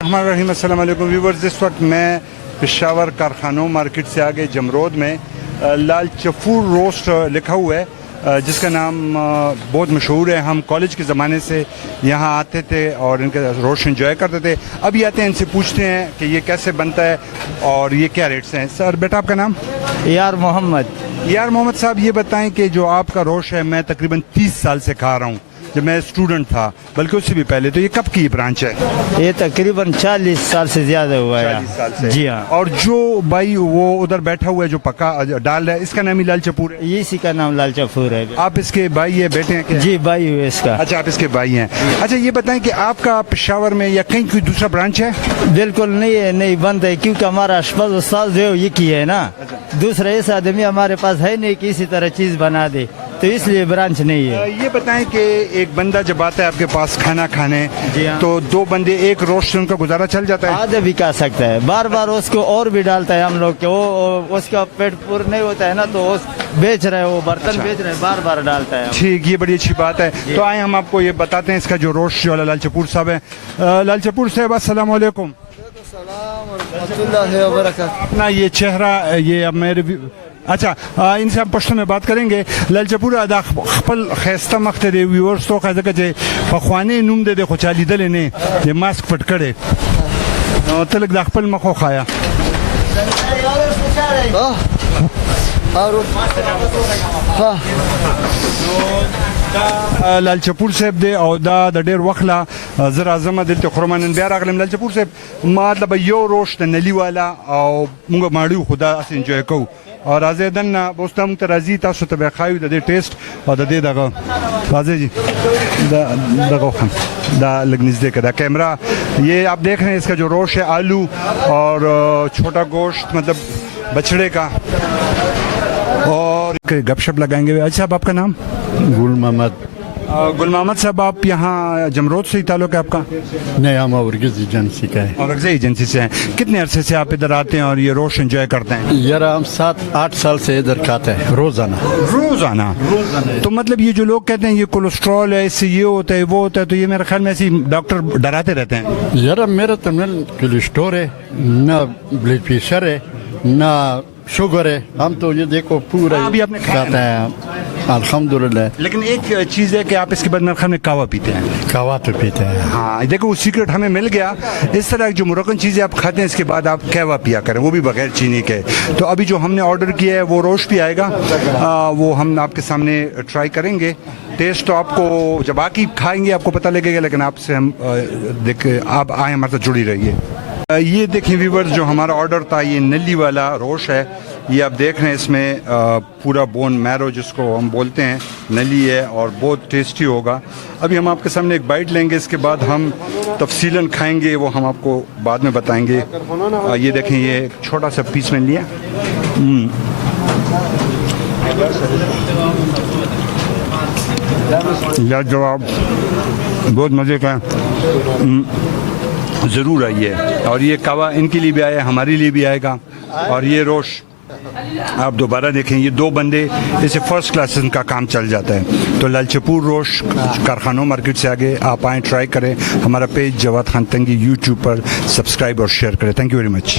الرحمن الرحیم، السلام علیکم ویورز۔ اس وقت میں پشاور کارخانو مارکیٹ سے آگے جمرود میں لال چپور روسٹ لکھا ہوا ہے، جس کا نام بہت مشہور ہے۔ ہم کالج کے زمانے سے یہاں آتے تھے اور ان کا روسٹ انجوائے کرتے تھے۔ ابھی آتے ہیں، ان سے پوچھتے ہیں کہ یہ کیسے بنتا ہے اور یہ کیا ریٹس ہیں۔ سر بیٹا آپ کا نام؟ یار محمد۔ یار محمد صاحب، یہ بتائیں کہ جو آپ کا روسٹ ہے میں تقریباً 30 سال سے کھا رہا ہوں، جب میں اسٹوڈنٹ تھا، بلکہ اس سے بھی پہلے۔ تو یہ کب کی برانچ ہے؟ یہ تقریباً 40 سال سے زیادہ ہوا ہے۔ 40 سال سے؟ جی ہاں۔ اور جو بھائی وہ ادھر بیٹھا ہوا ہے جو پکا ڈال رہا ہے، اس کا نام ہی لال چپور ہے؟ اسی کا نام لال چپور ہے۔ آپ اس کے بھائی ہیں، بیٹے ہیں کیا؟ جی بھائی ہوئے اس کا۔ اچھا، آپ اس کے بھائی ہیں۔ اچھا یہ بتائیں کہ آپ کا پشاور میں یا کہیں کوئی دوسرا برانچ ہے؟ بالکل نہیں ہے، نہیں بند ہے، کیونکہ ہمارا اشپز استاد جو ہے یہ کی ہے نا، دوسرا ایسا آدمی ہمارے پاس ہے نہیں کہ اسی طرح چیز بنا دے، تو اس لیے برانچ نہیں ہے۔ یہ بتائیں کہ ایک بندہ جب آتا ہے آپ کے پاس کھانا کھانے، جی ہاں، تو دو بندے ایک روسٹ سے ان کا گزارا چل جاتا ہے؟ آدھا بھی کھا سکتا ہے، بار بار اس کو اور بھی ڈالتا ہے ہم لوگ کہ وہ اس کا پیٹ پور نہیں ہوتا ہے نا، تو بیچ رہے وہ برتن بیچ رہے، بار بار ڈالتا ہے۔ ٹھیک، یہ بڑی اچھی بات ہے۔ تو آئیں ہم آپ کو یہ بتاتے ہیں اس کا جو روسٹ جو لال چپور صاحب ہے۔ لال چپور صاحب السلام علیکم۔ السلام ورحمۃ اللہ وبرکاتہ۔ اپنا یہ چہرہ، یہ اب میرے اچھا ان سے ہم پشتو میں بات کریں گے۔ لال چپور ادا خپل خیسته مخ ته دی ویورز تو خزه چې پخوانی نوم د خو چالي دل نه د ماسک پټ کړي نو تلک د خپل مخو خایا لال چپور صاحب دی او دا د ډیر وخلا زر اعظم دلته خرمانن بیا راغلم۔ لال چپور صاحب مطلب یو روش د نلی والا او موږ ماړو خدا اس انجوای کوو اور راځي دنه بوستم ته راځي تاسو ته به خایو د دې ټیسټ او د دې دغه راځي جی دغه خم دا لګنځ دې کړه کیمرا۔ یہ آپ دیکھ رہے ہیں اس کا جو روش ہے آلو اور چھوٹا گوشت مطلب بچڑے کا، اور گپ شپ لگائیں گے۔ اچھا آپ کا نام؟ گل محمد۔ گل محمد صاحب، آپ یہاں جمرود سے ہی تعلق ہے آپ کا؟ نہیں، ہم اورگز ایجنسی کا ہے۔ اورگز ایجنسی سے ہیں۔ کتنے عرصے سے آپ ادھر آتے ہیں اور یہ روش انجوائے کرتے ہیں؟ یار ہم 7-8 سال سے ادھر کھاتے ہیں روزانہ۔ روزانہ؟ تو مطلب یہ جو لوگ کہتے ہیں یہ کولیسٹرول ہے، اس سے یہ ہوتا ہے وہ ہوتا ہے، تو یہ میرے خیال میں ایسے ڈاکٹر ڈراتے رہتے ہیں۔ یار میرا تو نہ کولیسٹرول ہے، نہ بلڈ پریشر ہے، نہ شوگر ہے، ہم تو یہ دیکھو پورا ابھی آپ نے کھاتے ہیں الحمدللہ۔ لیکن ایک چیز ہے کہ آپ اس کے بعد میرے خیال میں کہوا پیتے ہیں۔ کہوا تو پیتے ہیں، ہاں دیکھو وہ سیکرٹ ہمیں مل گیا۔ اس طرح جو مرکن چیزیں آپ کھاتے ہیں اس کے بعد آپ کہوا پیا کریں، وہ بھی بغیر چینی کے۔ تو ابھی جو ہم نے آرڈر کیا ہے وہ روسٹ بھی آئے گا، وہ ہم آپ کے سامنے ٹرائی کریں گے۔ ٹیسٹ تو آپ کو جب آ کے کھائیں گے آپ کو پتہ لگے گا، لیکن آپ سے ہم آپ آئیں ہمارے ساتھ جڑی رہیے۔ یہ دیکھیں ویورز، جو ہمارا آرڈر تھا یہ نلی والا روش ہے۔ یہ آپ دیکھ رہے ہیں اس میں پورا بون میرو جس کو ہم بولتے ہیں نلی ہے، اور بہت ٹیسٹی ہوگا۔ ابھی ہم آپ کے سامنے ایک بائٹ لیں گے، اس کے بعد ہم تفصیلاً کھائیں گے، وہ ہم آپ کو بعد میں بتائیں گے۔ یہ دیکھیں، یہ ایک چھوٹا سا پیس میں لیا۔ لاجواب، بہت مزے کا ہے، ضرور آئیے۔ اور یہ کوا ان کے لیے بھی آیا، ہمارے لیے بھی آئے گا۔ اور یہ روش آپ دوبارہ دیکھیں، یہ دو بندے اسے فرسٹ کلاس ان کا کام چل جاتا ہے۔ تو لال چپور روش کارخانو مارکیٹ سے آگے آپ آئیں، ٹرائی کریں۔ ہمارا پیج جواد خان تنگی یوٹیوب پر سبسکرائب اور شیئر کریں۔ Thank you very much.